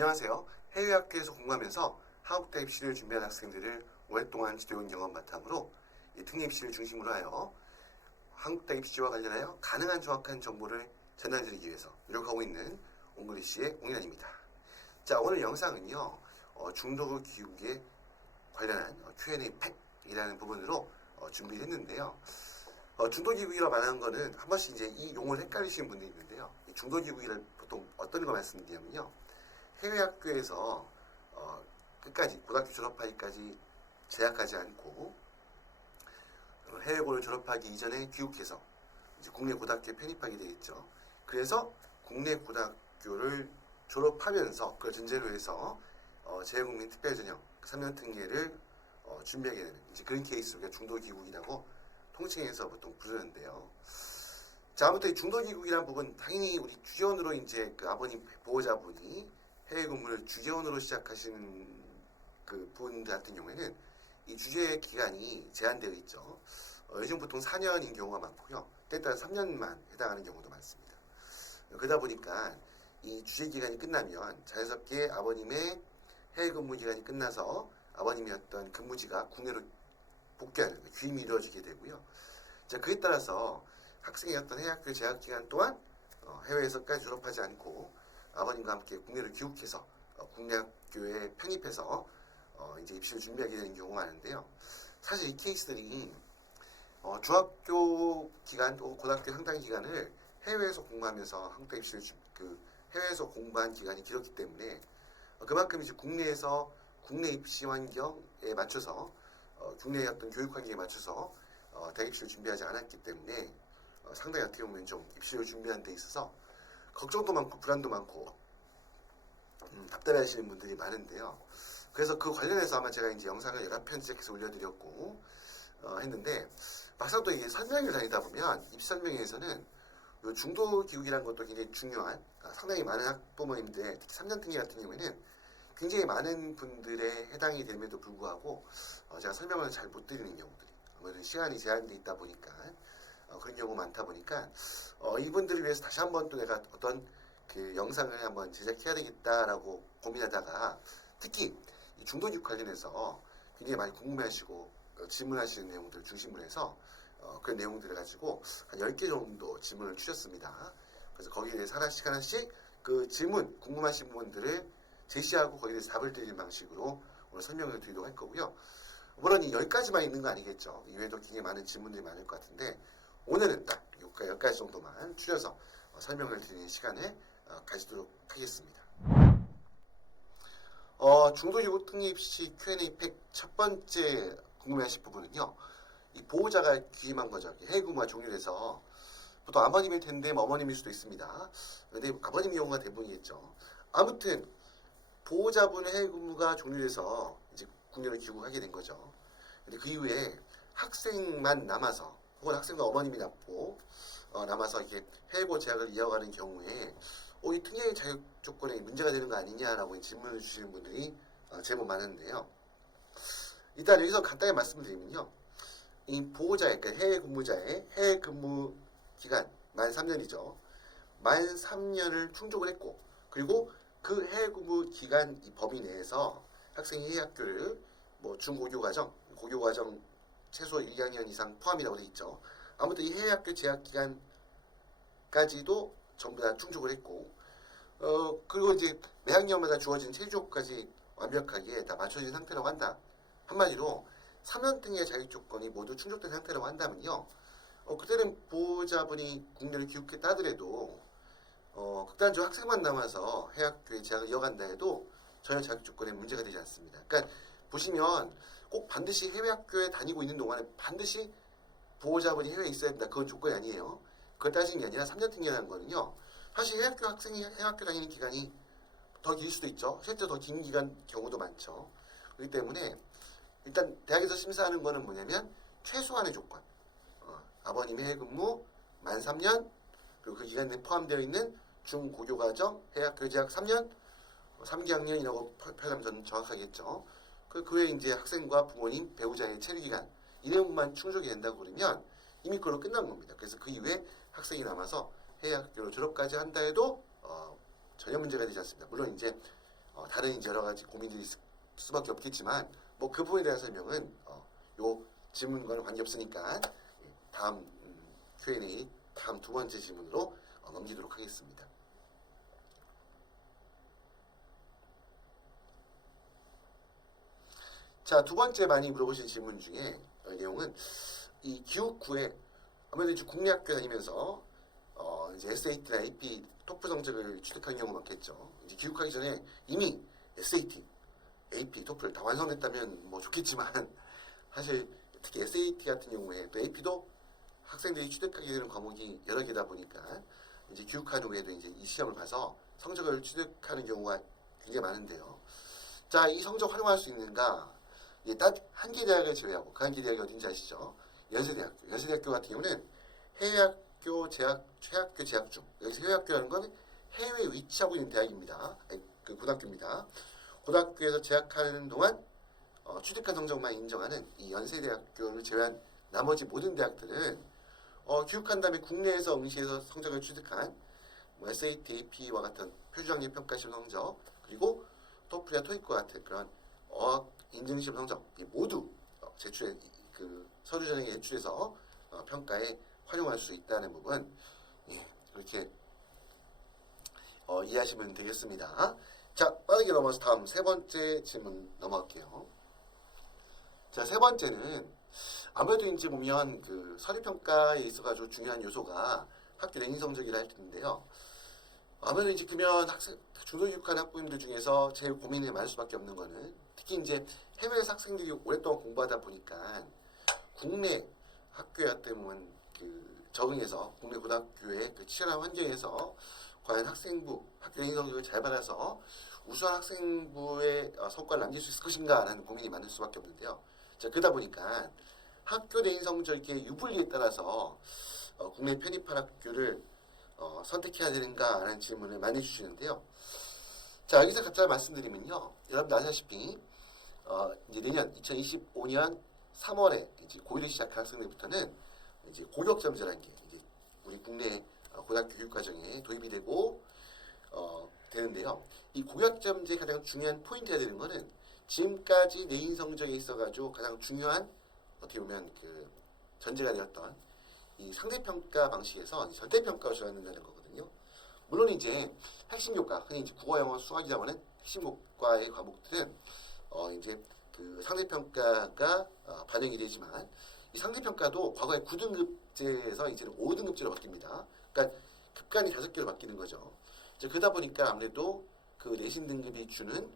안녕하세요. 해외 학교에서 공부하면서 한국대 입시를 준비한 학생들을 오랫동안 지도해온 경험 바탕으로 이 특례 입시를 중심으로 하여 한국대 입시와 관련하여 가능한 정확한 정보를 전달드리기 위해서 노력하고 있는 옹글리시의 옹이란입니다. 자, 오늘 영상은요, 중도국 기국에 관련한 Q&A 팩이라는 부분으로 준비를 했는데요. 중도기국이라고 말하는 거는 한 번씩 이제 이 용어를 헷갈리시는 분들이 있는데요. 이 중도기국이란 보통 어떤 거 말씀드리냐면요. 해외 학교에서 끝까지 고등학교 졸업하기까지 재학하지 않고 해외고를 졸업하기 이전에 귀국해서 이제 국내 고등학교에 편입하게 되겠죠. 그래서 국내 고등학교를 졸업하면서 그걸 전제로 해서 재외국민 특별전형 3년 특례를 준비하게 되는 이제 그런 케이스를 우리가 중도기국이라고 통칭해서 보통 부르는데요. 자, 아무튼 이 중도기국이라는 부분 당연히 우리 주재원으로 이제 그 아버님 보호자분이 해외 근무를 주재원으로 시작하신 그 분들 같은 경우에는 이 주재 기간이 제한되어 있죠. 요즘 보통 4년인 경우가 많고요. 때에 따라 3년만 해당하는 경우도 많습니다. 그러다 보니까 이 주재 기간이 끝나면 자연스럽게 아버님의 해외 근무 기간이 끝나서 아버님의 어떤 근무지가 국내로 복귀하는 귀임이 이루어지게 되고요. 자, 그에 따라서 학생의 어떤 해외 학교 재학 기간 동안 해외에서까지 졸업하지 않고 아버님과 함께 국내로 귀국해서 국내 학교에 편입해서 이제 입시를 준비하게 되는 경우가 많은데요. 사실 이 케이스들이 중학교 기간 또 고등학교 상당 기간을 해외에서 공부하면서 한국 입시를 해외에서 공부한 기간이 길었기 때문에 그만큼 이제 국내에서 국내 입시 환경에 맞춰서 국내의 어떤 교육 환경에 맞춰서 대학 입시를 준비하지 않았기 때문에 상당히 어떻게 보면 좀 입시를 준비하는 데 있어서 걱정도 많고 불안도 많고 답답해하시는 분들이 많은데요. 그래서 그 관련해서 아마 제가 이제 영상을 여러 편 제작해서 올려드렸고 했는데 막상 또 이게 설명을 다니다 보면 입시 설명회에서는 중도 기국이라는 것도 굉장히 중요한 상당히 많은 학부모님들 특히 3년 특례 같은 경우에는 굉장히 많은 분들의 해당이 됨에도 불구하고 제가 설명을 잘 못 드리는 경우들이 아무래도 시간이 제한돼 있다 보니까 그런 경우가 많다 보니까 이분들을 위해서 다시 한번 또 내가 어떤 그 영상을 한번 제작해야 되겠다라고 고민하다가 특히 이 중도기육 관련해서 굉장히 많이 궁금해하시고 질문하시는 내용들 중심으로 해서 그런 내용들을 가지고 한 10개 정도 질문을 주셨습니다. 그래서 거기에 대해서 하나씩 그 질문 궁금하신 부분들을 제시하고 거기에 대해서 답을 드리는 방식으로 오늘 설명을 드리도록 할 거고요. 물론 이 10가지만 있는 거 아니겠죠. 이외에도 굉장히 많은 질문들이 많을 것 같은데 오늘은 딱 10가지 정도만 추려서 설명을 드리는 시간을 가지도록 하겠습니다. 중도기국 특례 입시 Q&A 팩 첫 번째 궁금해하실 부분은요. 이 보호자가 귀임한 거죠. 해외 근무가 종료돼서 보통 아버님일 텐데 어머님일 수도 있습니다. 근데 아버님 경우가 대부분이겠죠. 아무튼 보호자분의 해외 근무가 종료돼서 이제 국내로 귀국하게 된 거죠. 근데 그 이후에 학생만 남아서 혹은 학생과 어머님이 남아서 이렇게 해외고 재학을 이어가는 경우에 이 특례 자격 조건에 문제가 되는 거 아니냐라고 질문을 주시는 분들이 제법 많은데요. 일단 여기서 간단히 말씀드리면요. 이 보호자의, 그러니까 해외 근무자의 해외 근무 기간 만 3년이죠. 만 3년을 충족을 했고 그리고 그 해외 근무 기간 이 범위 내에서 학생이 해외 학교를 뭐 중고교과정, 고교과정 최소 2학년 이상 포함이라고 되어 있죠. 아무튼 이 해외 학교 재학 기간까지도 전부 다 충족을 했고 그리고 이제 매 학년마다 주어진 체육까지 완벽하게 다 맞춰진 상태라고 한다. 한마디로 3년 등의 자격 조건이 모두 충족된 상태라고 한다면요. 그때는 보호자분이 국내를 귀국했다 하더라도 극단적으로 학생만 남아서 해외 학교에 재학을 이어간다 해도 전혀 자격 조건에 문제가 되지 않습니다. 그러니까 보시면 꼭 반드시 해외 학교에 다니고 있는 동안에 반드시 보호자분이 해외에 있어야 된다. 그건 조건이 아니에요. 그걸 따지는 게 아니라 3년 특례라는 거는요. 사실 해외 학교 학생이 해외 학교 다니는 기간이 더 길 수도 있죠. 실제 더 긴 기간 경우도 많죠. 그렇기 때문에 일단 대학에서 심사하는 거는 뭐냐면 최소한의 조건. 아버님의 해외 근무 만 3년 그리고 그 기간에 포함되어 있는 중고교과정 해외 학교 재학 3년 3개학년이라고 표현하면 저는 정확하겠죠. 그 외에 이제 학생과 부모님, 배우자의 체류 기간 이 내용만 충족이 된다고 그러면 이미 그걸로 끝난 겁니다. 그래서 그 이후에 학생이 남아서 해외 학교로 졸업까지 한다 해도 전혀 문제가 되지 않습니다. 물론 이제 다른 이제 여러 가지 고민들이 있을 수밖에 없겠지만 뭐 그 부분에 대한 설명은 요 질문과는 관계없으니까 다음 Q&A 다음 두 번째 질문으로 넘기도록 하겠습니다. 자, 두 번째 많이 물어보신 질문 중에 내용은 이 기후구에 아무래도 이제 국내 학교 다니면서 이제 SAT나 AP 토플 성적을 취득하는 경우가 많겠죠. 이제 귀국하기 전에 이미 SAT, AP, 토플 다 완성됐다면 뭐 좋겠지만 사실 특히 SAT 같은 경우에 또 AP도 학생들이 취득하게 되는 과목이 여러 개다 보니까 이제 귀국한 후에도 이제 이 시험을 봐서 성적을 취득하는 경우가 굉장히 많은데요. 자, 이 성적 활용할 수 있는가? 딱 한 개 대학을 제외하고 그 한 개 대학이 어딘지 아시죠? 연세대학교. 연세대학교 같은 경우는 해외학교 재학 중. 여기서 해외학교라는 건 해외에 위치하고 있는 대학입니다. 그 고등학교입니다. 고등학교에서 재학하는 동안 취득한 성적만 인정하는 이 연세대학교를 제외한 나머지 모든 대학들은 귀국한 다음에 국내에서 응시해서 성적을 취득한 뭐 SAT, AP와 같은 표준학력 평가시험 성적 그리고 토플이나 토익과 같은 그런 어학 인증시험 성적 모두 제출해 그 서류 전형에 제출해서 평가에 활용할 수 있다는 부분 그렇게 이해하시면 되겠습니다. 자, 빠르게 넘어서 다음 세 번째 질문 넘어갈게요. 자, 세 번째는 아무래도 이제 보면 그 서류 평가에 있어가지고 중요한 요소가 학교 내신 성적이라 할 텐데요. 아무래도 이제 그러면 중도교육한 학부모님들 중에서 제일 고민이 많을 수밖에 없는 거는 특히 이제 해외에서 학생들이 오랫동안 공부하다 보니까 국내 학교에 어떻게 보면 그 적응해서 국내 고등학교의 그 치열한 환경에서 과연 학생부 학교 내신 성적을 잘 받아서 우수한 학생부의 성과를 남길 수 있을 것인가라는 고민이 많을 수밖에 없는데요. 자, 그러다 보니까 학교 내신 성적의 유불리에 따라서 국내 편입할 학교를 선택해야 되는가라는 질문을 많이 주시는데요. 자, 여기서 각자 말씀드리면요. 여러분들 아시다시피 이제 내년 2025년 3월에 이제 고1을 시작한 학생들부터는 이제 고교학점제라는 게 이제 우리 국내 고등학교 교육 과정에 도입이 되고 되는데요. 이 고교학점제 가장 중요한 포인트가 되는 거는 지금까지 내신 성적에 있어가지고 가장 중요한 어떻게 보면 그 전제가 되었던 이 상대평가 방식에서 절대평가를 줘야 된다는 거거든요. 물론 이제 핵심 교과, 흔히 이제 국어, 영어, 수학이라고 하는 핵심 교과의 과목들은 이제 그 상대평가가 반영이 되지만 이 상대평가도 과거에 9등급제에서 이제는 5등급제로 바뀝니다. 그러니까 급간이 5개로 바뀌는 거죠. 이제 그러다 보니까 아무래도 그 내신 등급이 주는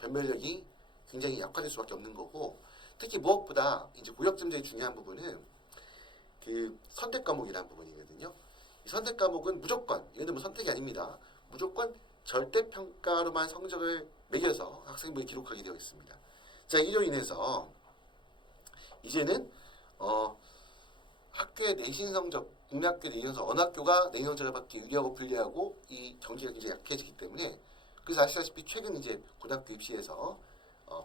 변별력이 굉장히 약화될 수밖에 없는 거고 특히 무엇보다 이제 고교학점제의 중요한 부분은 그 선택 과목이라는 부분이거든요. 이 선택 과목은 무조건 이거는 뭐 선택이 아닙니다. 무조건 절대평가로만 성적을 매겨서 학생부에 기록하게 되어 있습니다. 자, 이로 인해서 이제는 학교의 내신 성적, 국내 학교 내신 성적, 어느 학교가 내신 성적을 받기 유리하고 불리하고 이 경기가 굉장히 약해지기 때문에 그래서 아시다시피 최근 이제 고등학교 입시에서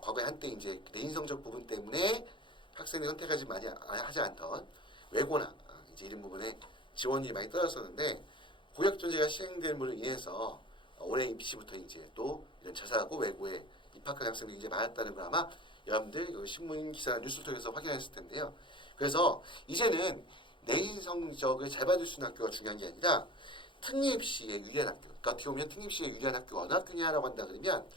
과거에 한때 이제 내신 성적 부분 때문에 학생들이 선택하지 많이 하지 않던 외고나 이제 이런 부분에 지원이 많이 떨어졌었는데 고교학점제가 시행됨으로 인해서 올해 입시부터 이제 또 이런 자사고 외고에 입학한 학생들이 이제 많았다는 걸 아마 여러분들 신문 기사 뉴스를 통해서 확인했을 텐데요. 그래서 이제는 내신 성적을 잘 받을 수 있는 학교가 중요한 게 아니라 특례입시에 유리한 학교. 그러니까 어떻게 보면 특례입시에 유리한 학교가 어느 학교냐라고 한다 그러면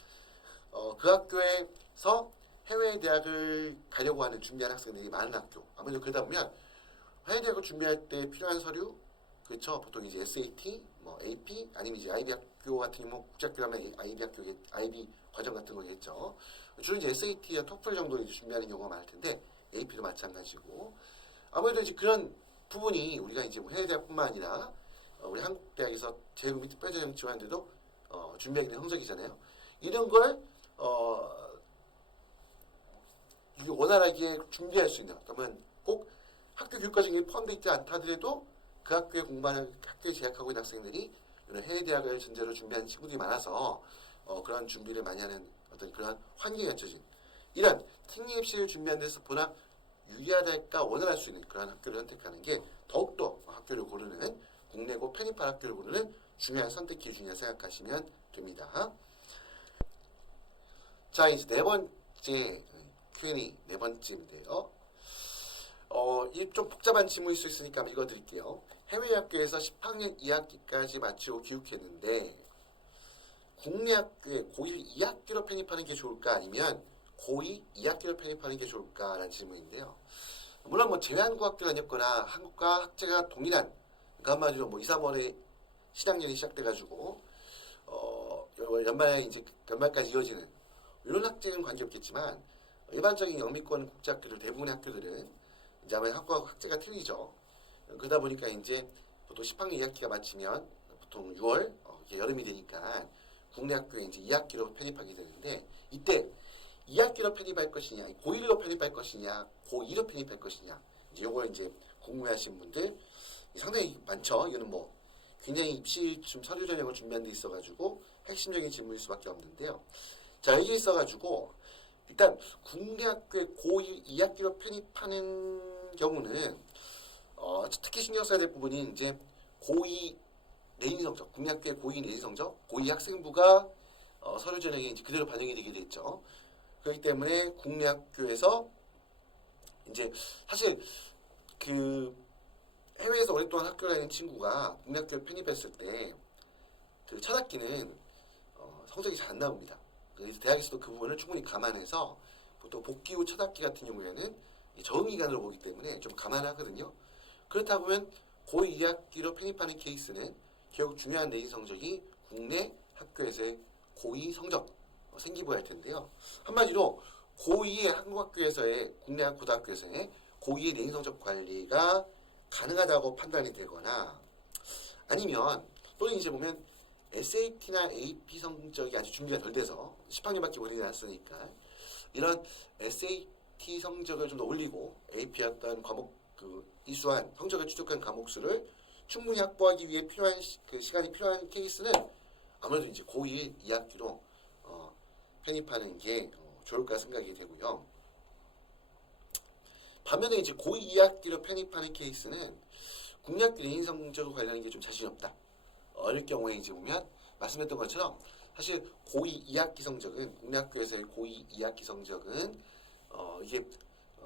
그 학교에서 해외 대학을 가려고 하는 준비하는 학생들이 많은 학교. 아무래도 그러다 보면 해외 대학을 준비할 때 필요한 서류 그렇죠. 보통 이제 SAT, 뭐 AP 아니면 이제 IB 학교 같은 경우 국제학교라면 IB 과정 같은 거겠죠. 주로 이제 SAT나 토플 정도 이제 준비하는 경우가 많을 텐데 AP도 마찬가지고 아무래도 이제 그런 부분이 우리가 이제 뭐 해외 대학뿐만 아니라 우리 한국 대학에서 재외국민 특별전형 지원대도 준비하게 된 성적이잖아요. 이런 걸 원활하게 준비할 수 있는 그러면 꼭 학교 교육 과정에 포함되어 있지 않다 하더라도 그 학교에 공부하는 학교에 재학하고 있는 학생들이 이런 해외 대학을 전제로 준비하는 친구들이 많아서 그런 준비를 많이 하는 어떤 그런 환경이 갖춰진 이런 특례입시를 준비하는 데서 보다 유리하달까 원활할 수 있는 그런 학교를 선택하는 게 더욱더 학교를 고르는 국내고 편입할 학교를 고르는 중요한 선택 기준이라 생각하시면 됩니다. 자, 이제 네 번째 Q&A 네 번째인데요. 이 좀 복잡한 질문일 수 있으니까 한번 읽어드릴게요. 해외 학교에서 10학년 2학기까지 마치고 귀국했는데 국내 학교에 고1 2학기로 편입하는 게 좋을까 아니면 고2 2학기로 편입하는 게 좋을까라는 질문인데요. 물론 뭐 제외한국학교 다녔거나 한국과 학제가 동일한, 그러니까 한마디로 뭐 2, 3월에 신학년이 시작돼가지고 연말에 이제 연말까지 이어지는 이런 학제는 관계없겠지만 일반적인 영미권 국제학교들 대부분의 학교들은 이제 아무래도 한국하고 학제가 틀리죠. 그러다 보니까 이제 보통 10학년 2학기가 마치면 보통 6월 여름이 되니까 국내 학교에 이제 2학기로 편입하게 되는데 이때 2학기로 편입할 것이냐, 고1로 편입할 것이냐, 고2로 편입할 것이냐, 이제 요걸 이제 궁금해하시는 분들 상당히 많죠. 이거는 뭐 굉장히 입시 서류 전형을 준비한 데 있어가지고 핵심적인 질문일 수밖에 없는데요. 자, 여기 있어가지고 일단 국내 학교에 고1 2학기로 편입하는 경우는 특히 신경 써야 될 부분이 이제 고2 내신 성적, 국내 학교의 고2 내신 성적, 고2 학생부가 서류 전형에 이제 그대로 반영이 되게 됐죠. 그렇기 때문에 국내 학교에서 이제 사실 그 해외에서 오랫동안 학교 다니는 친구가 국내 학교에 편입했을 때 그 첫 학기는 성적이 잘 안 나옵니다. 그래서 대학에서도 그 부분을 충분히 감안해서 보통 복귀 후 첫 학기 같은 경우에는 적응 기간으로 보기 때문에 좀 감안하거든요. 그렇다 보면 고2 2학기로 편입하는 케이스는 결국 중요한 내신 성적이 국내 학교에서의 고2 성적 생기부가 할 텐데요. 한마디로 고2의 한국 학교에서의 국내 고등학교에서의 고2의 내신 성적 관리가 가능하다고 판단이 되거나 아니면 또는 이제 보면 SAT나 AP 성적이 아직 준비가 덜 돼서 10학년밖에 오르지 않았으니까 이런 SAT 성적을 좀 더 올리고 AP 어떤 과목 이수한 성적을 취득한 과목 수를 충분히 확보하기 위해 필요한 시간이 필요한 케이스는 아무래도 이제 고1 2학기로 편입하는 게 좋을까 생각이 되고요. 반면에 이제 고2 2학기로 편입하는 케이스는 국내 학교 내신 성적을 관련한 게 좀 자신 없다. 어릴 경우에 이제 보면 말씀했던 것처럼 사실 고2 2학기 성적은 국내 학교에서의 고2 2학기 성적은 이게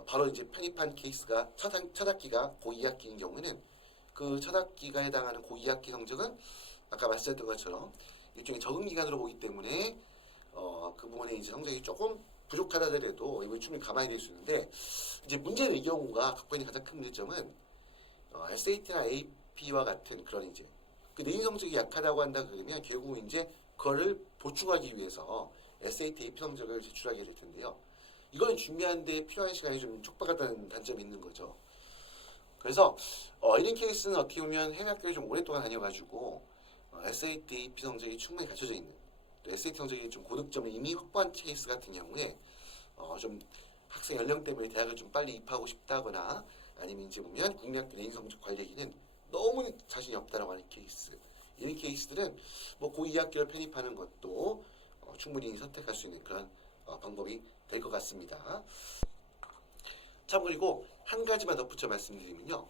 바로 이제 편입한 케이스가 첫 학기가 고2 학기인 경우에는 그 첫 학기가 해당하는 고2 학기 성적은 아까 말씀드렸던 것처럼 일종의 적응 기간으로 보기 때문에 그 부분에 이제 성적이 조금 부족하다 하더라도 이걸 충분히 가만히 될 수 있는데 이제 문제는 이 경우가 갖고 있는 가장 큰 문제점은 SAT나 AP와 같은 그런 이제 그 내신 성적이 약하다고 한다 그러면 결국 이제 그거를 보충하기 위해서 SAT, AP 성적을 제출하게 될 텐데요. 이걸 준비하는 데 필요한 시간이 좀 촉박하다는 단점이 있는 거죠. 그래서 이런 케이스는 어떻게 보면 해외 학교를 좀 오랫동안 다녀가지고 SAT, AP 성적이 충분히 갖춰져 있는 또 SAT 성적이 좀 고득점을 이미 확보한 케이스 같은 경우에 좀 학생 연령 때문에 대학을 좀 빨리 입학하고 싶다거나 아니면 이제 보면 국내 학교 내신 성적 관리하기는 너무 자신이 없다라고 하는 케이스 이런 케이스들은 뭐 고2 학기를 편입하는 것도 충분히 선택할 수 있는 그런 방법이 될 것 같습니다. 참 그리고 한 가지만 덧붙여 말씀드리면요.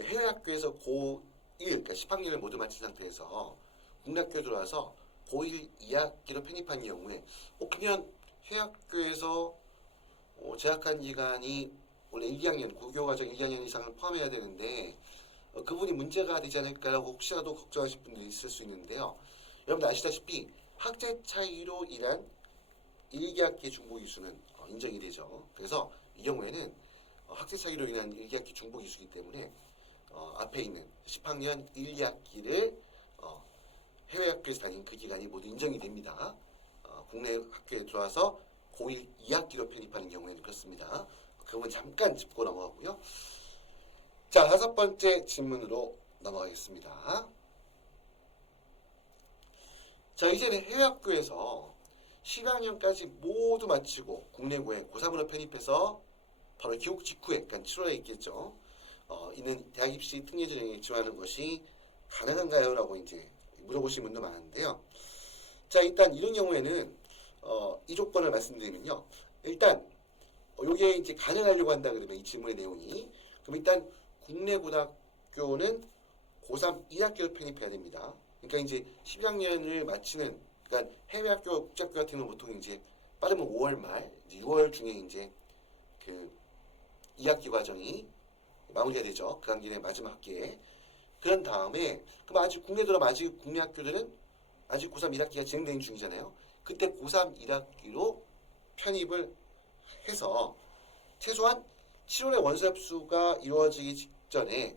해외 학교에서 고1, 그러니까 10학년을 모두 마친 상태에서 국내 학교에 들어와서 고1 2학기로 편입한 경우에 그냥 해외 학교에서 재학한 기간이 원래 1, 2학년, 고교과정 1, 2학년 이상을 포함해야 되는데 그분이 문제가 되지 않을까라고 혹시라도 걱정하실 분들이 있을 수 있는데요. 여러분들 아시다시피 학제 차이로 인한 1기학기 중복 이수는 인정이 되죠. 그래서 이 경우에는 학제 차이로 인한 1기학기 중복 이수이기 때문에 앞에 있는 10학년 1, 2학기를 해외 학교에서 다닌 그 기간이 모두 인정이 됩니다. 국내 학교에 들어와서 고1 2학기로 편입하는 경우에는 그렇습니다. 그 부분 잠깐 짚고 넘어가고요. 자, 5번째 질문으로 넘어가겠습니다. 자, 이제는 해외 학교에서 10학년까지 모두 마치고 국내고에 고3으로 편입해서 바로 귀국 직후에, 그러니까 7월에 있겠죠. 있는 대학 입시 특례 전형에 지원하는 것이 가능한가요? 라고 이제 물어보시는 분도 많은데요. 자, 일단 이런 경우에는 이 조건을 말씀드리면요. 일단 이게 이제 가능하려고 한다 그러면 이 질문의 내용이 그럼 일단 국내 고등학교는 고3 1학기로 편입해야 됩니다. 그러니까 이제 11학년을 마치는 그러니까 해외 학교 국제학교 같은 경우는 보통 이제 빠르면 5월 말, 이제 6월 중에 이제 그 2학기 과정이 마무리가 되죠. 그 학기의 마지막 학기에. 그런 다음에 그럼 아직 국내 들어가면 아직 국내 학교들은 아직 고3 1학기가 진행되는 중이잖아요. 그때 고3 1학기로 편입을 해서 최소한 7월에 원서 접수가 이루어지기 직전에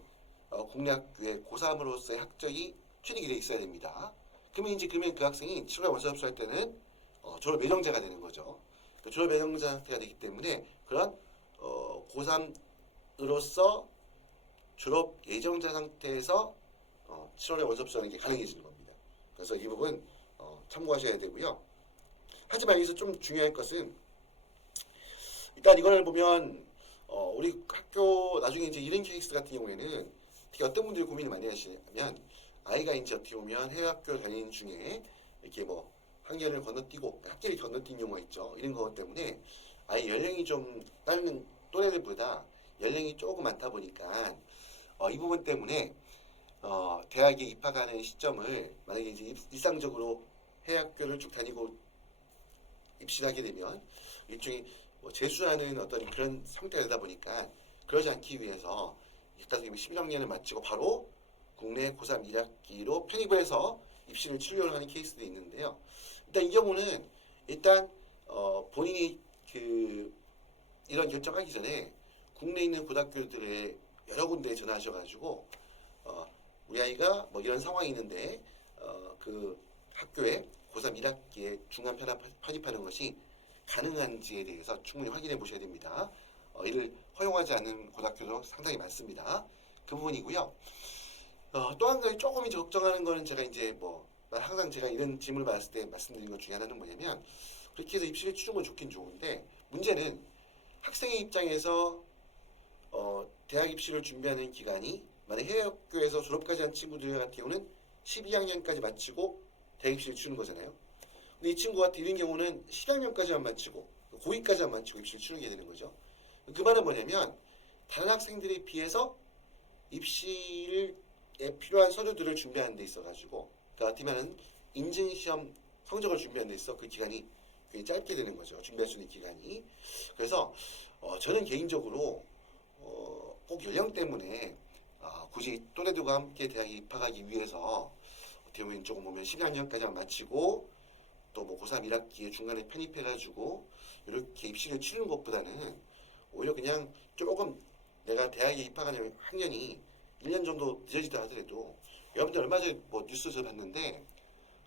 국내 학교에 고3으로서의 학적이 취득이 돼 있어야 됩니다. 그러면 그 학생이 7월에 원서 접수할 때는 졸업 예정자가 되는 거죠. 졸업 예정자가 되기 때문에 그런 고3으로서 졸업 예정자 상태에서 7월에 원서 접수하는 게 가능해지는 겁니다. 그래서 이 부분 참고하셔야 되고요. 하지만 여기서 좀 중요한 것은 일단 이걸 보면 우리 학교 나중에 이제 이런 케이스 같은 경우에는 특히 어떤 분들이 고민을 많이 하시냐면 아이가 이제 어떻게 보면 해외 학교 다니는 중에 이렇게 뭐 학년을 건너뛰고 학기를 건너뛴 경우가 있죠. 이런 것 때문에 아이 연령이 좀 다른 또래들보다 연령이 조금 많다 보니까 이 부분 때문에 대학에 입학하는 시점을 만약에 이제 일상적으로 해외 학교를 쭉 다니고 입시하게 되면 일종의 뭐 재수하는 어떤 그런 상태가 되다 보니까 그러지 않기 위해서 일단 11학년을 마치고 바로 국내 고3 1학기로 편입을 해서 입시를 치료를 하는 케이스도 있는데요. 일단 이 경우는 일단 본인이 이런 결정하기 전에 국내에 있는 고등학교들에 여러 군데에 전화하셔가지고 우리 아이가 뭐 이런 상황이 있는데 그 학교에 고3 1학기에 중간 편입하는 것이 가능한지에 대해서 충분히 확인해 보셔야 됩니다. 이를 허용하지 않는 고등학교도 상당히 많습니다. 그 부분이고요. 또 한 가지 조금 이제 걱정하는 거는 제가 이제 뭐 항상 제가 이런 질문을 받았을 때 말씀드린 것 중에 하나는 뭐냐면 그렇게 해서 입시를 치르는 건 좋긴 좋은데 문제는 학생의 입장에서 대학 입시를 준비하는 기간이 만약 해외 학교에서 졸업까지 한 친구들 같은 경우는 12학년까지 마치고 대학 입시를 치르는 거잖아요. 근데 이 친구 같은 이런 경우는 10학년까지만 마치고 고2까지만 마치고 입시를 치르게 되는 거죠. 그 말은 뭐냐면 다른 학생들에 비해서 입시에 필요한 서류들을 준비하는 데 있어가지고 그러니까 어떻게 보면 인증시험 성적을 준비하는 데 있어 그 기간이 굉장히 짧게 되는 거죠. 준비할 수 있는 기간이. 그래서 저는 개인적으로 꼭 연령 때문에 굳이 또래들과 함께 대학에 입학하기 위해서 어떻게 보면 조금 보면 12학년까지만 마치고 또 뭐 고3 1학기에 중간에 편입해가지고 이렇게 입시를 치르는 것보다는 오히려 그냥 조금 내가 대학에 입학하는 학년이 1년 정도 늦어지다 하더라도 여러분들 얼마 전에 뭐 뉴스에서 봤는데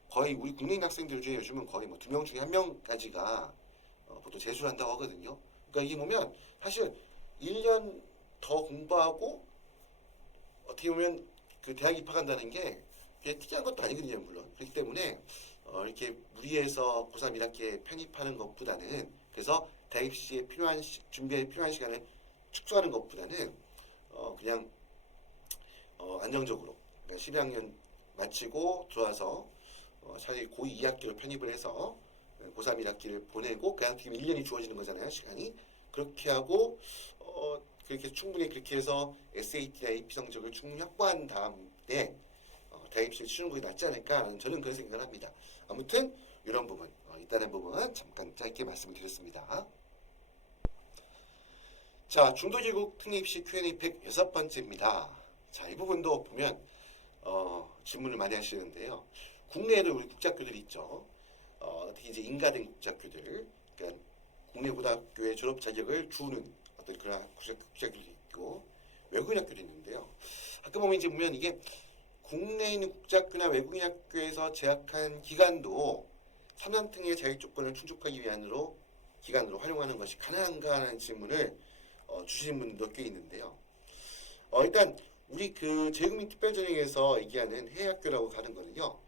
거의 우리 국내인 학생들 중에 요즘은 거의 뭐 2명 중에 1명까지가 보통 재수를 한다고 하거든요. 그러니까 이게 보면 사실 1년 더 공부하고 어떻게 보면 그 대학 입학한다는 게 그게 특이한 것도 아니거든요, 물론. 그렇기 때문에 이렇게 무리해서 고3 1학기에 편입하는 것보다는 그래서 대학 입시에 준비에 필요한 시간을 축소하는 것보다는 그냥 안정적으로 그러니까 12학년 마치고 들어와서 차라리 고2 2학기로 편입을 해서 고3 1학기를 보내고 그냥 지금 1년이 주어지는 거잖아요, 시간이. 그렇게 하고 그렇게 충분히 그렇게 해서 SAT나 AP 성적을 충분히 확보한 다음에 대학 입시를 치르는 것이 낫지 않을까 저는 그런 생각을 합니다. 아무튼 이런 부분 있다는 부분 잠깐 짧게 말씀을 드렸습니다. 자, 중도제국 특례입시 Q&A 106번째입니다. 자, 이 부분도 보면 질문을 많이 하시는데요. 국내에도 우리 국제학교들이 있죠. 특히 이제 인가된 국제학교들, 그러니까 국내 고등학교의 졸업 자격을 주는 어떤 그런 국제학교들이 있고 외국인 학교도 있는데요. 학교 보면 이제 보면 이게 국내에 있는 국제학교나 외국인 학교에서 재학한 기간도 3년 특례 자격 조건을 충족하기 위한으로 기간으로 활용하는 것이 가능한가 하는 질문을 주신 분도 꽤 있는데요. 일단 우리 그 재외국민 특별전형에서 얘기하는 해외 학교라고 하는 거는요.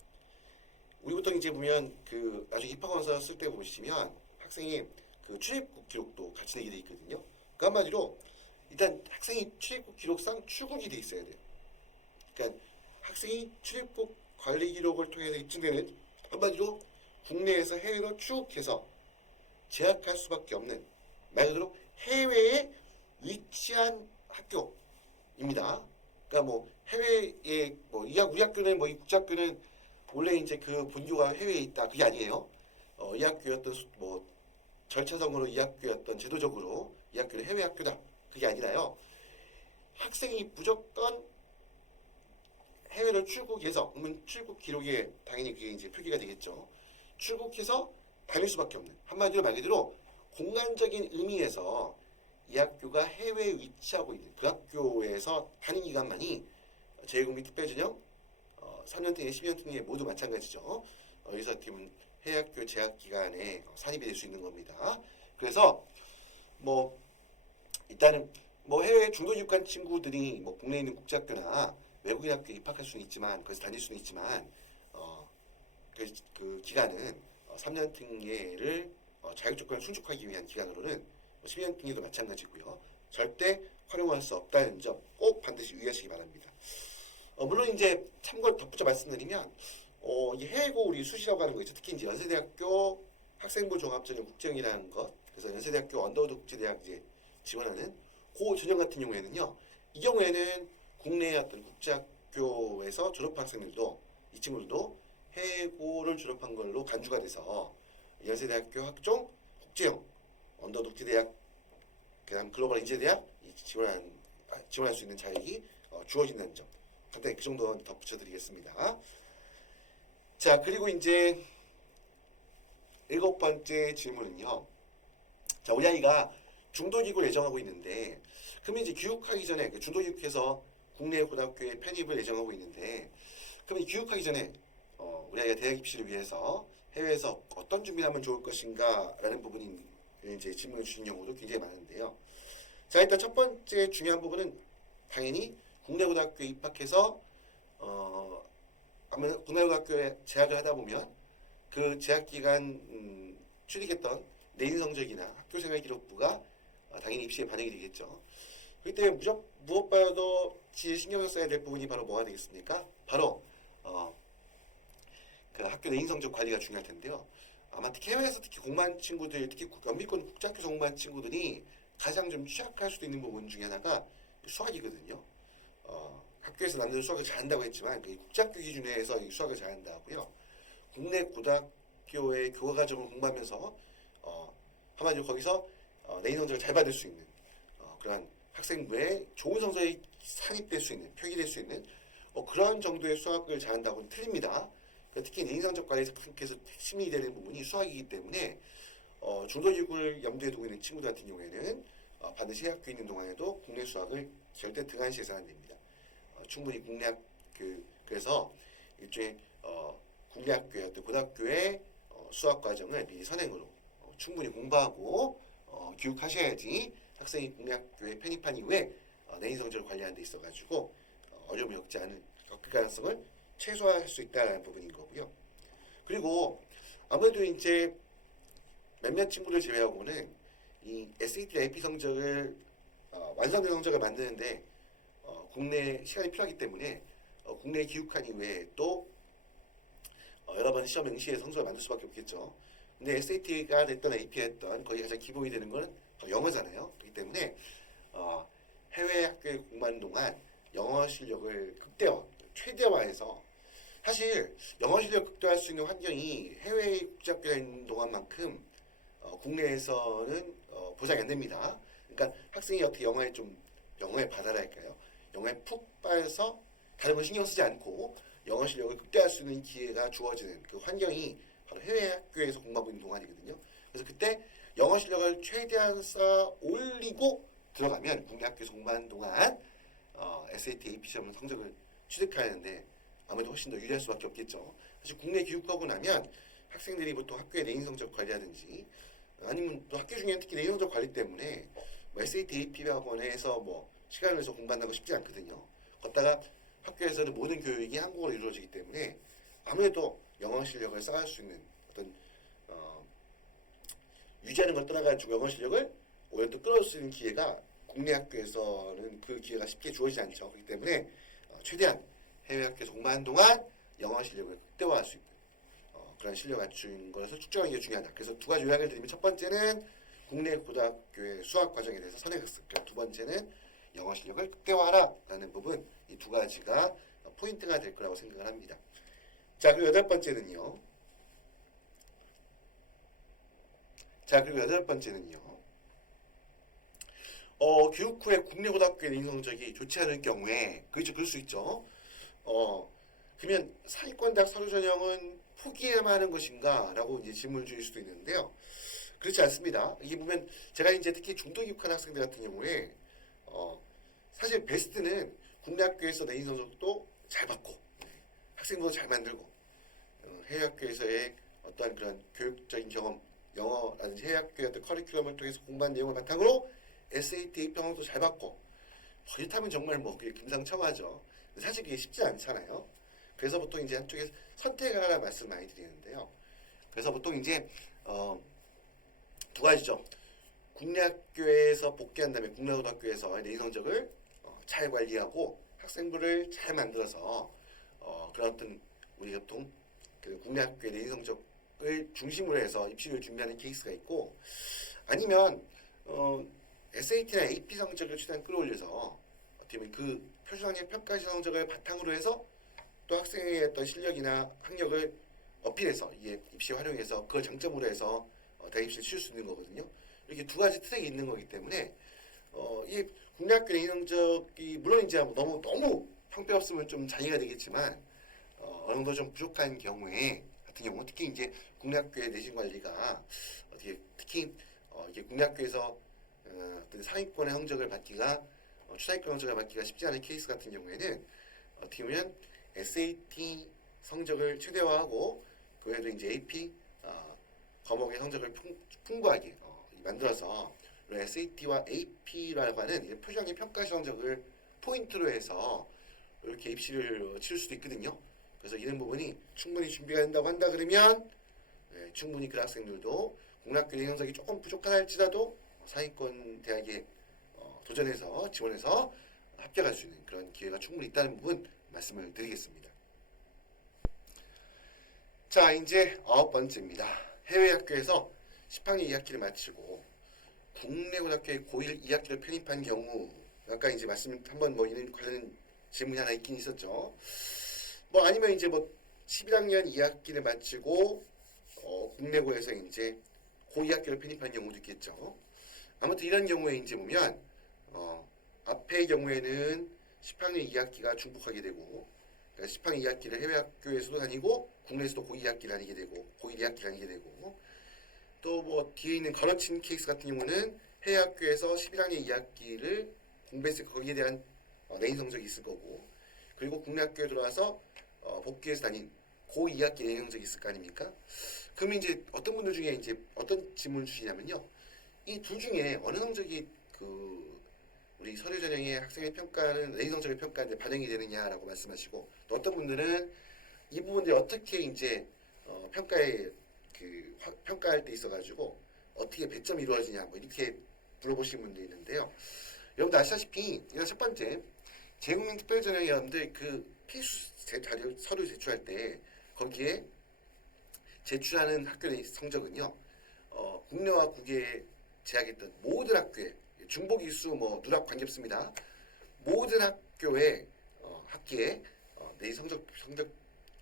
우리 보통 이제 보면 그 나중에 입학원서 쓸 때 보시면 학생이 그 출입국 기록도 같이 내게 돼 있거든요. 그 한마디로 일단 학생이 출입국 기록상 출국이 돼 있어야 돼요. 그러니까 학생이 출입국 관리 기록을 통해서 입증되는 한마디로 국내에서 해외로 출국해서 재학할 수밖에 없는 말 그대로 해외에 위치한 학교입니다. 그러니까 뭐 해외에 뭐 우리 학교는 뭐 이 국제학교는 원래 이제 그 본교가 해외에 있다 그게 아니에요. 이 학교의 어떤 뭐 절차상으로 이 학교였던 제도적으로 이 학교는 해외 학교다. 그게 아니라요. 학생이 무조건 해외를 출국해서, 그러면 출국 기록에 당연히 그게 이제 표기가 되겠죠. 출국해서 다닐 수밖에 없는, 한마디로 말 그대로 공간적인 의미에서 이 학교가 해외에 위치하고 있는 그 학교에서 다닌 기간만이 제1국민 특별전형 3년특위, 12년특위 모두 마찬가지죠. 여기서 어떻게 보면 해외학교 재학 기간에 산입이 될 수 있는 겁니다. 그래서 뭐 일단은 뭐 해외 중도 입국한 친구들이 뭐 국내에 있는 국제학교나 외국인 학교에 입학할 수는 있지만, 거기서 다닐 수는 있지만 그 기간은 3년 특례를 자격 조건을 충족하기 위한 기간으로는 12년 특례도 마찬가지고요. 절대 활용할 수 없다는 점 꼭 반드시 유의하시기 바랍니다. 물론 이제 참고로 덧붙여 말씀드리면 이 해외고 우리 수시라고 하는 거 있죠. 특히 이제 연세대학교 학생부 종합전형 국제형이라는 것, 그래서 연세대학교 언더우드 국제대학 이제 지원하는 그 전형 같은 경우에는요. 이 경우에는 국내의 어떤 국제학교에서 졸업한 학생들도, 이 친구들도 해고를 졸업한 걸로 간주가 돼서 연세대학교 학종 국제형 언더우드 국제대학, 그다음 글로벌 인재대학 지원할 수 있는 자격이 주어진다는 점, 간단히 그 정도 덧붙여드리겠습니다. 자, 그리고 이제 7번째 질문은요. 자, 우리 아이가 중도기국을 예정하고 있는데, 그러면 이제 귀국하기 전에 중도기국해서 국내 고등학교에 편입을 예정하고 있는데, 그러면 귀국하기 전에 우리 아이가 대학 입시를 위해서 해외에서 어떤 준비를 하면 좋을 것인가라는 부분이 이제 질문을 주신 경우도 굉장히 많은데요. 자, 일단 첫 번째 중요한 부분은 당연히 국내 고등학교에 입학해서 아마 국내 고등학교에 재학을 하다 보면 그 재학 기간 취득했던 내인 성적이나 학교생활 기록부가 당연히 입시에 반영이 되겠죠. 그렇기 때문에 무엇보다도 제일 신경을 써야 될 부분이 바로 뭐가 되겠습니까? 바로 그 학교 내인 성적 관리가 중요할 텐데요. 아마 특히 해외에서 특히 공부한 친구들, 특히 연미권 국제학교에서 공부한 친구들이 가장 좀 취약할 수도 있는 부분 중에 하나가 수학이거든요. 학교에서 남들은 수학을 잘한다고 했지만 국제학교 기준에서 수학을 잘한다고요. 국내 고등학교의 교과과정을 공부하면서 한마디로 거기서 내인 성적을 잘 받을 수 있는 그러한 학생부에 좋은 성적이 산입될 수 있는, 표기될 수 있는 그런 정도의 수학을 잘한다고는 틀립니다. 특히 내인 성적 관리에서 핵심이 되는 부분이 수학이기 때문에 중도기국을 염두에 두고 있는 친구들 같은 경우에는 반드시 학교에 있는 동안에도 국내 수학을 절대 등한시해서는 안 됩니다. 충분히 국내 그래서 일종의 국내 학교의 어떤 고등학교의 수학 과정을 미리 선행으로 충분히 공부하고 교육하셔야지 학생이 국내 학교에 편입한 이후에 내인 성적을 관리하는 데 있어가지고 어려움을 겪을 가능성을 최소화할 수 있다는 부분인 거고요. 그리고 아무래도 이제 몇몇 친구들 제외하고는 이 SAT, AP 성적을 완성된 성적을 만드는데 국내 시간이 필요하기 때문에 국내에 귀국한 이후에 또 여러 번 시험 응시에 성적을 만들 수밖에 없겠죠. 근데 SAT가 됐던 AP가 됐던 거의 가장 기본이 되는 건 영어잖아요. 그렇기 때문에 해외 학교에 공부하는 동안 영어 실력을 최대화해서, 사실 영어 실력을 극대화할 수 있는 환경이 해외 국제학교에 있는 동안만큼 국내에서는 보장이 안 됩니다. 그러니까 학생이 어떻게 영어에 바다랄까요? 영어에 푹 빠져서 다른 건 신경 쓰지 않고 영어 실력을 극대화할 수 있는 기회가 주어지는 그 환경이 바로 해외 학교에서 공부하고 있는 동안이거든요. 그래서 그때 영어 실력을 최대한 쌓아 올리고 들어가면 국내 학교에서 공부하는 동안 SAT, AP 시험 성적을 취득하는데 아무래도 훨씬 더 유리할 수밖에 없겠죠. 사실 국내 귀국하고 나면 학생들이 보통 학교의 내인 성적 관리하든지 아니면 또 학교 중에는 특히 내인 성적 관리 때문에 SAT, AP 학원에서 시간을 내서 공부한다고 쉽지 않거든요. 걷다가 학교에서는 모든 교육이 한국어로 이루어지기 때문에 아무래도 영어 실력을 쌓을 수 있는 어떤 유지하는 걸 떠나가지고 영어 실력을 오히려 또 끌어올 수 있는 기회가 국내 학교에서는 그 기회가 쉽게 주어지지 않죠. 그렇기 때문에 최대한 해외 학교에서 공부하는 동안 영어 실력을 극대화할 수 있는 그런 실력 갖춘 것을 축적하는 게 중요하다. 그래서 두 가지 요약을 드리면, 첫 번째는 국내 고등학교의 수학 과정에 대해서 선행학습, 두 번째는 영어 실력을 극대화하라라는 부분, 이 두 가지가 포인트가 될 거라고 생각을 합니다. 자, 그리고 8번째는요. 자, 그리고 여덟 번째는요. 교육 후에 국내 고등학교의 내신 성적이 좋지 않을 경우에, 그렇죠, 그럴 수 있죠. 그러면 상위권 대학 서류 전형은 포기해야만 하는 것인가? 라고 이제 질문을 주실 수도 있는데요. 그렇지 않습니다. 이게 보면 제가 이제 특히 중도 입학한 학생들 같은 경우에 사실 베스트는 국내 학교에서 내신 성적도 잘 받고 학생부도 잘 만들고 해외 학교에서의 어떤 그런 교육적인 경험, 영어라든지 해외 학교의 어떤 커리큘럼을 통해서 공부한 내용을 바탕으로 SAT 평도 잘 받고 이렇다면 정말 뭐 그게 금상첨화죠. 사실 그게 쉽지 않잖아요. 그래서 보통 이제 한쪽에서 선택하라는 말씀 많이 드리는데요. 그래서 보통 이제 두 가지죠. 국내 학교에서 복귀한 다음에 국내 고등학교에서 내신 성적을 잘 관리하고 학생부를 잘 만들어서 그런 어떤 우리 보통 그 국내 학교의 내신 성적을 중심으로 해서 입시를 준비하는 케이스가 있고 아니면 SAT나 AP 성적을 최대한 끌어올려서 어떻게 보면 그 표준학력 평가 성적을 바탕으로 해서 또 학생의 어떤 실력이나 학력을 어필해서 이게 입시에 활용해서 그걸 장점으로 해서 대입시를 치를 수 있는 거거든요. 이렇게 두 가지 트랙이 있는 거기 때문에 이 국내 학교 내신 성적이 물론 이제 너무 형편없으면 좀 장애가 되겠지만 어느 정도 좀 부족한 경우에 같은 경우 특히 이제 국내 학교의 내신 관리가 어떻게 특히 이게 국내 학교에서 어떤 상위권의 성적을 받기가 추상위권 성적을 받기가 쉽지 않은 케이스 같은 경우에는 어떻게 보면 SAT 성적을 최대화하고 그 외에도 이제 AP 과목의 성적을 풍부하게 만들어서 SAT와 AP라고 하는 표준학력 평가 성적을 포인트로 해서 이렇게 입시를 치를 수도 있거든요. 그래서 이런 부분이 충분히 준비가 된다고 한다 그러면 충분히 그 학생들도 공학교 내신 성적이 조금 부족하다 할지라도 상위권 대학에 도전해서 지원해서 합격할 수 있는 그런 기회가 충분히 있다는 부분 말씀을 드리겠습니다. 자, 이제 9번째입니다. 해외 학교에서 10학년 2학기를 마치고 국내 고등학교에 고1 2학기를 편입한 경우 아까 이제 말씀 한번 뭐 이런 관련 질문이 하나 있긴 있었죠. 뭐 아니면 이제 뭐 11학년 2학기를 마치고 국내고에서 이제 고 2학기를 편입한 경우도 있겠죠. 아무튼 이런 경우에 이제 보면 앞의 경우에는 10학년 2학기가 중복하게 되고 그러니까 10학년 2학기를 해외 학교에서도 다니고 국내에서도 고 2학기를 다니게 되고 고1 2학기를 다니게 되고 또 뭐 뒤에 있는 걸어친 케이스 같은 경우는 해외 학교에서 11학년 2학기를 공부했을 거기에 대한 내신 성적이 있을 거고 그리고 국내 학교에 들어와서 복귀해서 다닌 고 2학기 내신 성적이 있을 거 아닙니까? 그럼 이제 어떤 분들 중에 이제 어떤 질문을 주시냐면요. 이 둘 중에 어느 성적이 그 우리 서류 전형의 학생의 평가는 내신 성적의 평가에 반영이 되느냐라고 말씀하시고 또 어떤 분들은 이 부분들이 어떻게 이제 평가할 때 있어가지고 어떻게 배점이 이루어지냐 뭐 이렇게 물어보시는 분들이 있는데요. 여러분들 아시다시피 이건 첫 번째 재국민 특별전형의 여러분들 그 필수 자료 서류 제출할 때 거기에 제출하는 학교 내 성적은요 국내와 국외에 재학했던 모든 학교에 중복 이수 뭐 누락 관계없습니다. 모든 학교의 학기에 내신 성적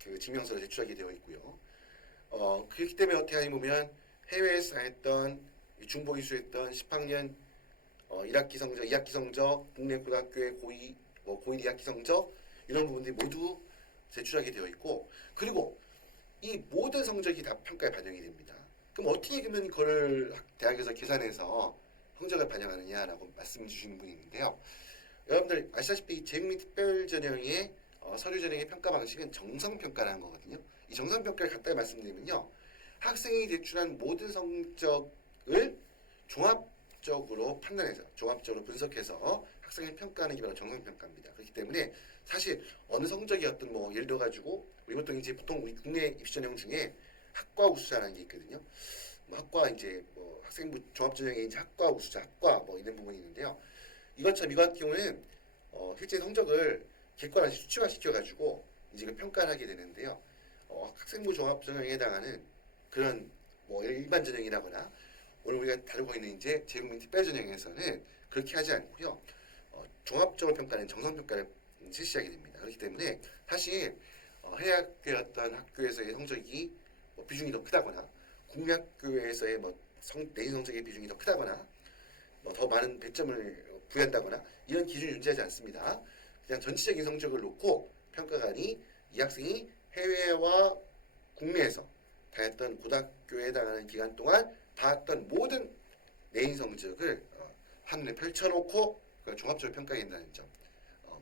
그 증명서를 제출하게 되어 있고요. 그렇기 때문에 어떻게 하냐 보면 해외에서 했던 중복 이수했던 10학년 1학기 성적, 2학기 성적, 국내 고등학교의 고2, 고1 2학기 성적 이런 부분들이 모두 제출하게 되어 있고 그리고 이 모든 성적이 다 평가에 반영이 됩니다. 그럼 어떻게 그러면 그걸 대학에서 계산해서 성적을 반영하느냐라고 말씀 주시는 분이 있는데요. 여러분들 아시다시피 재국민 특별전형의 서류 전형의 평가 방식은 정성평가라는 거거든요. 이 정성평가를 간단히 말씀드리면요. 학생이 제출한 모든 성적을 종합적으로 판단해서 종합적으로 분석해서 학생을 평가하는 게 바로 정성평가입니다. 그렇기 때문에 사실 어느 성적이었든 뭐 예를 들어가지고 우리 보통 우리 국내 입시 전형 중에 학과 우수자라는 게 있거든요. 뭐 학과 이제 뭐 학생부 종합전형에 이제 학과 우수자, 학과 뭐 이런 부분이 있는데요. 이것처럼 이거 같은 경우는 실제 성적을 객관화시 수치화 시켜가지고 이제 그 평가를 하게 되는데요. 학생부 종합전형에 해당하는 그런 뭐 일반 전형이라거나 오늘 우리가 다루고 있는 이제 재국민 특별전형에서는 그렇게 하지 않고요. 종합적으로 평가는 정성평가를 실시하게 됩니다. 그렇기 때문에 사실 해외학교의 어떤 학교에서의 성적이 뭐 비중이 더 크다거나 국내 학교에서의 뭐 내신 성적의 비중이 더 크다거나 뭐 더 많은 배점을 부여한다거나 이런 기준이 존재하지 않습니다. 그냥 전체적인 성적을 놓고 평가관이 이 학생이 해외와 국내에서 다녔던 고등학교에 해당하는 기간 동안 받았던 모든 내신 성적을 한눈에 펼쳐놓고 그걸 종합적으로 평가한다는 점,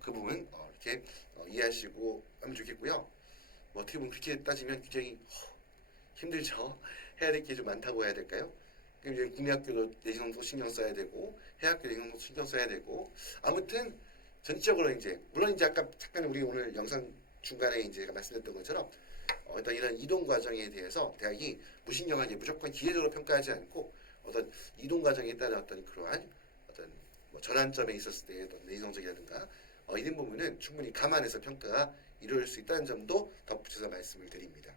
그 부분 이렇게 이해하시고 하면 좋겠고요. 뭐 어떻게 보면 그렇게 따지면 굉장히 힘들죠. 해야 될 게 좀 많다고 해야 될까요? 그럼 이제 국내학교도 내신 성적 신경 써야 되고 해학교 내신 성적 신경 써야 되고 아무튼 전체적으로 이제 물론 이제 아까 잠깐 우리 오늘 영상 중간에 이제 말씀드렸던 것처럼 어떤 이런 이동 과정에 대해서 대학이 무신경하게 무조건 기계적으로 평가하지 않고 어떤 이동 과정에 따른 어떤 그러한 어떤 뭐 전환점에 있었을 때의 어떤 내신 성적이라든가 이런 부분은 충분히 감안해서 평가가 이루어질 수 있다는 점도 덧붙여서 말씀을 드립니다.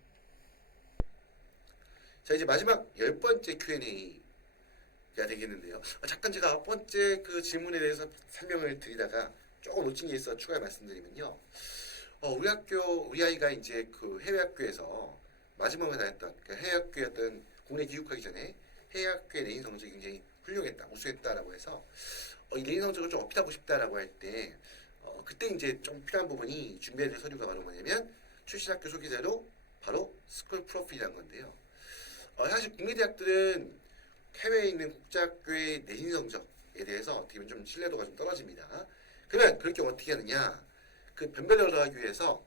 자, 이제 마지막 10번째 Q&A가 되겠는데요. 잠깐 제가 9번째 그 질문에 대해서 설명을 드리다가 조금 놓친 게 있어 추가해 말씀드리면요. 우리 아이가 이제 그 해외 학교에서 마지막에 다녔던 그 해외 학교였던 국내 귀국하기 전에 해외 학교의 내신 성적이 굉장히 훌륭했다, 우수했다라고 해서 이 내신 성적을 좀 업히하고 싶다라고 할 때 그때 이제 좀 필요한 부분이 준비해야 될 서류가 바로 뭐냐면 출신 학교 소개자료 바로 스쿨 프로필이라는 건데요. 사실 국내 대학들은 해외에 있는 국제학교의 내신 성적에 대해서 어떻게 보면 좀 신뢰도가 좀 떨어집니다. 그러면 그럴 경우 어떻게 하느냐? 그 변별력을 하기 위해서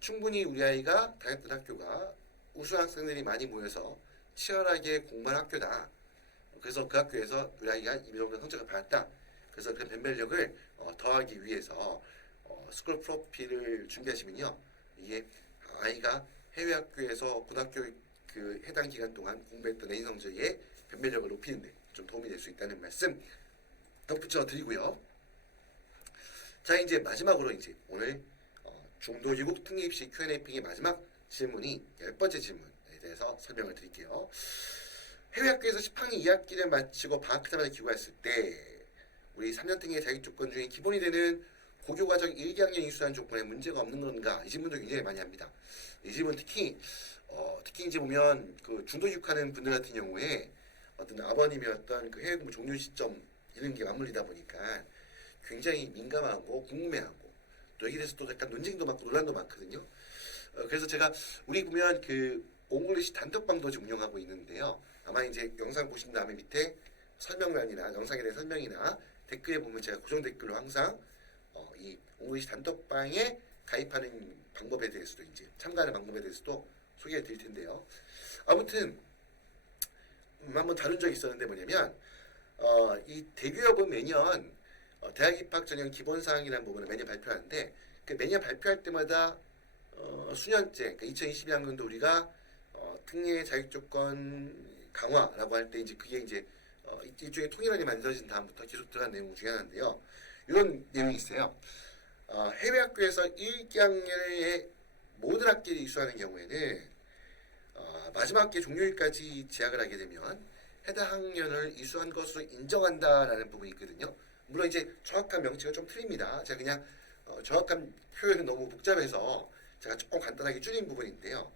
충분히 우리 아이가 다녔던 학교가 우수 학생들이 많이 모여서 치열하게 공부한 학교다. 그래서 그 학교에서 우리 아이가 이 정도 성적을 받았다. 그래서 그 변별력을 더하기 위해서 스쿨 프로필을 준비하시면요. 이게 아이가 해외 학교에서 고등학교 그 해당 기간 동안 공부했던 내신 성적의 변별력을 높이는데 좀 도움이 될 수 있다는 말씀 덧붙여 드리고요. 자, 이제 마지막으로 이제 오늘 중도지국 특례입시 Q&A 픽의 마지막 질문이 10번째 질문에 대해서 설명을 드릴게요. 해외 학교에서 10학년 2학기를 마치고 방학하자마자 귀국했을 때 우리 3년 특례 자격 조건 중에 기본이 되는 고교과정 1학년 이수한 조건에 문제가 없는 건가? 이 질문도 굉장히 많이 합니다. 이 질문 특히 이제 보면 그 중도직하는 분들 같은 경우에 어떤 아버님의 어떤 그 해외 공부 종료 시점 이런 게 맞물리다 보니까 굉장히 민감하고 궁금해하고 또 여기에 대해서 또 약간 논쟁도 많고 논란도 많거든요. 그래서 제가 우리 보면 그 옹글리시 단톡방도 지금 운영하고 있는데요. 아마 이제 영상 보신 다음에 밑에 설명란이나 영상에 대한 설명이나 댓글에 보면 제가 고정 댓글로 항상 이 옹글리시 단톡방에 가입하는 방법에 대해서도 이제 참가하는 방법에 대해서도 소개해 드릴 텐데요. 아무튼 한번 다룬 적이 있었는데 뭐냐면 이 대기업은 매년 대학 입학 전형 기본 사항이라는 부분을 매년 발표하는데 그 매년 발표할 때마다 수년째, 그러니까 2022학년도 우리가 특례 자격 조건 강화라고 할 때 이제 그게 이제 일종의 통일안이 만들어진 다음부터 계속 들어간 내용 중에 하나인데요. 이런 내용이 있어요. 해외 학교에서 1학년의 모든 학기를 이수하는 경우에는 마지막 학기 종료일까지 제약을 하게 되면 해당 학년을 이수한 것으로 인정한다라는 부분이 있거든요. 물론 이제 정확한 명칭은 좀 틀립니다. 제가 그냥 정확한 표현은 너무 복잡해서 제가 조금 간단하게 줄인 부분인데요.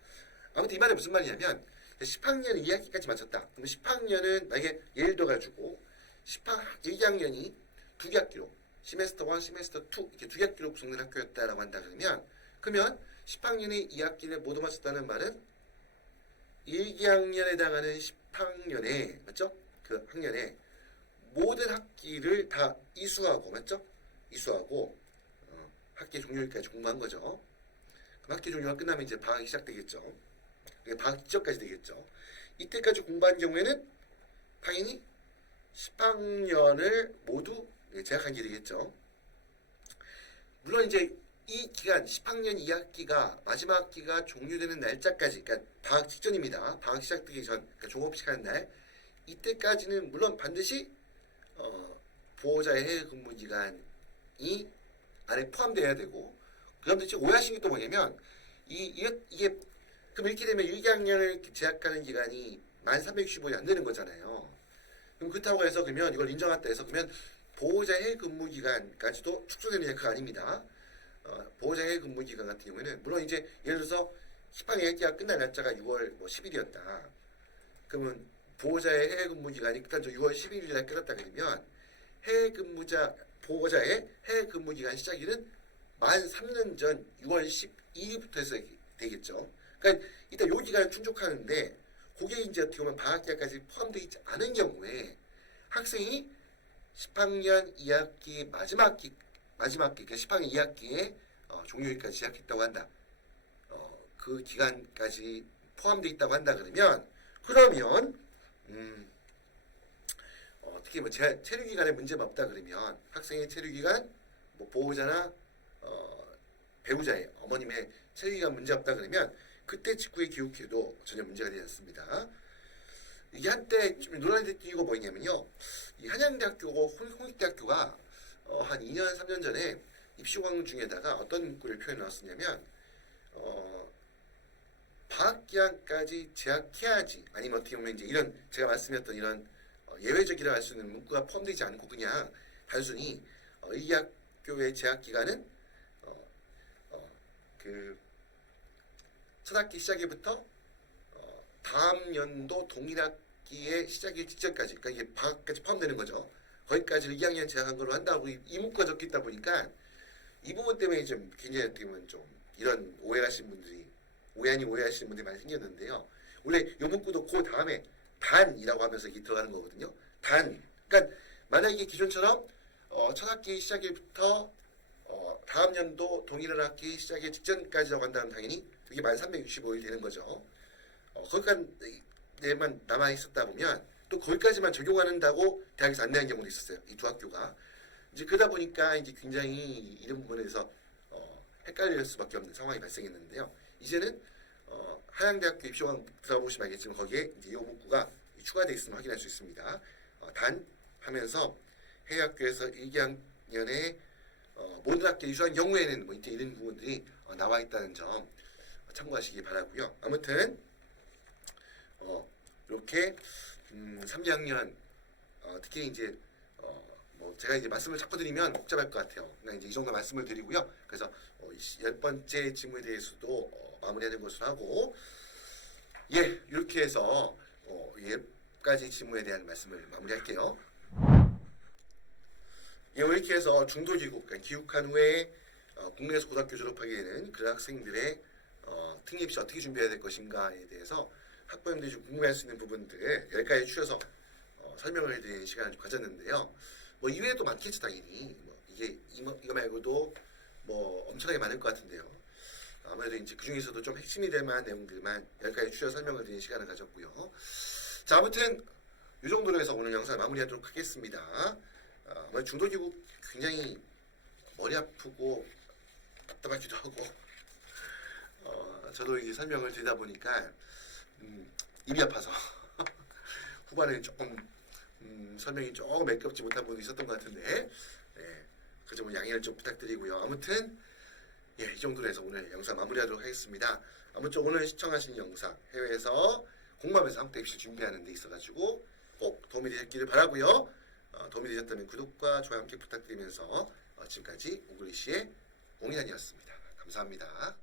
아무튼 이 말은 무슨 말이냐면 10학년은 2학기까지 마쳤다. 그럼 10학년은 만약에 예를 들어가지고 1학년이 두 개 학기로 시메스터 1, 시메스터 2 이렇게 두 개 학기로 구성된 학교였다라고 한다 그러면 10학년이 2학기를 모두 마쳤다는 말은 1학년에 해당하는 10학년에 맞죠? 그 학년에 모든 학기를 다 이수하고 맞죠? 이수하고 학기 종료일까지 공부한 거죠. 그럼 학기 종료가 끝나면 이제 방학이 시작되겠죠. 방학 기점까지 되겠죠. 이때까지 공부한 경우에는 당연히 10학년을 모두 재학한 게 되겠죠. 물론 이제 이 기간 10학년 2학기가 마지막 학기가 종료되는 날짜까지 그러니까 방학 직전입니다. 방학 시작되기 전 그러니까 종업식하는 날 이때까지는 물론 반드시 보호자의 해외 근무 기간이 안에 포함되어야 되고 그다음에 지금 오해하신 게 또 뭐냐면 이게 그럼 이렇게 되면 1학년을 재학하는 기간이 만 365일이 안 되는 거잖아요. 그럼 그렇다고 해서 그러면 이걸 인정한다 해서 그러면 보호자 해외 근무 기간까지도 축소되느냐 그거 아닙니다. 보호자 해외 근무 기간 같은 경우에는 물론 이제 예를 들어서 10학년 학기가 끝날 날짜가 6월 10일이었다. 그러면 보호자의 해외 근무 기간이 일단 6월 11일에 끝났다 그러면 해외 근무자 보호자의 해외 근무 기간 시작일은 만 3년 전 6월 12일부터 해서 되겠죠. 그러니까 일단 요 기간을 충족하는데 그게 이제 어떻게 보면 방학 기간까지 포함되어 있지 않은 경우에 학생이 10학년 2학기 마지막 기 그러니까 10학년 2학기에 종료일까지 시작했다고 한다. 그 기간까지 포함되어 있다고 한다 그러면 어떻게 뭐 체류 기간에 문제가 없다 그러면 학생의 체류 기간 뭐 보호자나 배우자의 어머님의 체류 기간 문제 없다 그러면 그때 직후에 기록해도 전혀 문제가 되지 않습니다. 이게 한때 좀 논란이 됐던 이유가 뭐냐면요. 이 한양대학교고 홍익대학교가 한 2년 3년 전에 입시광 중에다가 어떤 문구를 표현해 놨었냐면 방학 기간까지 재학해야지 아니면 어떻게 보면 이제 이런 제가 말씀드렸던 이런 예외적이라 할 수 있는 문구가 포함되지 않고 그냥 단순히 이 학교의 재학 기간은 그 첫 학기 시작일부터 다음 연도 동일학기의 시작일 직전까지 그러니까 이게 방학까지 포함되는 거죠. 거기까지를 2학년 재학한 걸로 한다고 이 문구가 적혀 있다 보니까 이 부분 때문에 좀 굉장히 어떻게 보면 좀 이런 오해하시는 분들이 많이 생겼는데요. 원래 이 문구도 그 다음에 단이라고 하면서 이게 들어가는 거거든요. 단. 그러니까 만약에 기존처럼 첫 학기 시작일부터 다음 연도 동일 학기 시작일 직전까지라고 한다면 당연히 그게 만 365일 되는 거죠. 거기까지만 남아 있었다 보면 또 거기까지만 적용한다고 대학에서 안내한 경우도 있었어요. 이 두 학교가 이제 그러다 보니까 이제 굉장히 이런 부분에서 헷갈릴 수밖에 없는 상황이 발생했는데요. 이제는 한양대학교 입시왕 들어보시면 알겠지만 거기에 이제 이 문구가 추가되어 있음을 확인할 수 있습니다. 단 하면서 해외학교에서 1학년에 모든 학교 이수한 경우에는 뭐 이런 부분들이 나와 있다는 점 참고하시기 바라고요. 아무튼 이렇게 3, 2학년 특히 이제 뭐 제가 이제 말씀을 자꾸 드리면 복잡할 것 같아요. 그러니까 이제 이 정도 말씀을 드리고요. 그래서 10번째 질문에 대해서도 마무리하는 것으로 하고 이렇게 해서 10가지 질문에 대한 말씀을 마무리할게요. 이렇게 해서 중도기국, 그러니까 귀국한 후에 국내에서 고등학교 졸업하게 되는 그 학생들의 특립시 어떻게 준비해야 될 것인가에 대해서 학부모님들이 좀 궁금해할 수 있는 부분들 10가지 추려서 설명을 해드리는 시간을 좀 가졌는데요. 뭐 이외에도 많겠죠 당연히. 뭐 이거 말고도 뭐 엄청나게 많을 것 같은데요. 아무래도 이제 그 중에서도 좀 핵심이 될 만한 내용들만 10가지 추려 설명을 드리는 시간을 가졌고요. 자, 아무튼 이 정도로 해서 오늘 영상을 마무리하도록 하겠습니다. 중도기국 굉장히 머리 아프고 답답하기도 하고 저도 이제 설명을 드리다 보니까 입이 아파서 후반에 조금 설명이 조금 매끄럽지 못한 부분이 있었던 것 같은데 그 점은 양해를 좀 부탁드리고요. 아무튼 이 정도로 해서 오늘 영상 마무리하도록 하겠습니다. 아무쪼록 오늘 시청하신 영상 해외에서 공부하면서 한국대 입시 준비하는 데 있어가지고 꼭 도움이 되셨기를 바라고요. 도움이 되셨다면 구독과 좋아요 함께 부탁드리면서 지금까지 옹글리시의 옹이란이었습니다. 감사합니다.